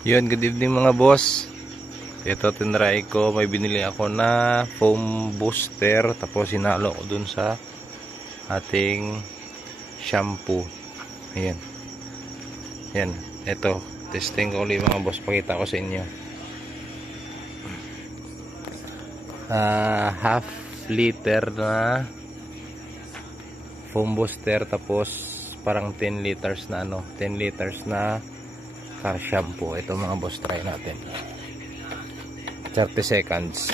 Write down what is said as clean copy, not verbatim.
Yun, good evening mga boss. Ito tinry ko, may binili ako na foam booster, tapos sinalo ko dun sa ating shampoo. Ayan. Ayan, ito testing ko ulit mga boss, pakita ko sa inyo. Half liter na foam booster, tapos parang 10 liters na 10 liters na car shampoo. Ito mga boss, try natin. 30 seconds.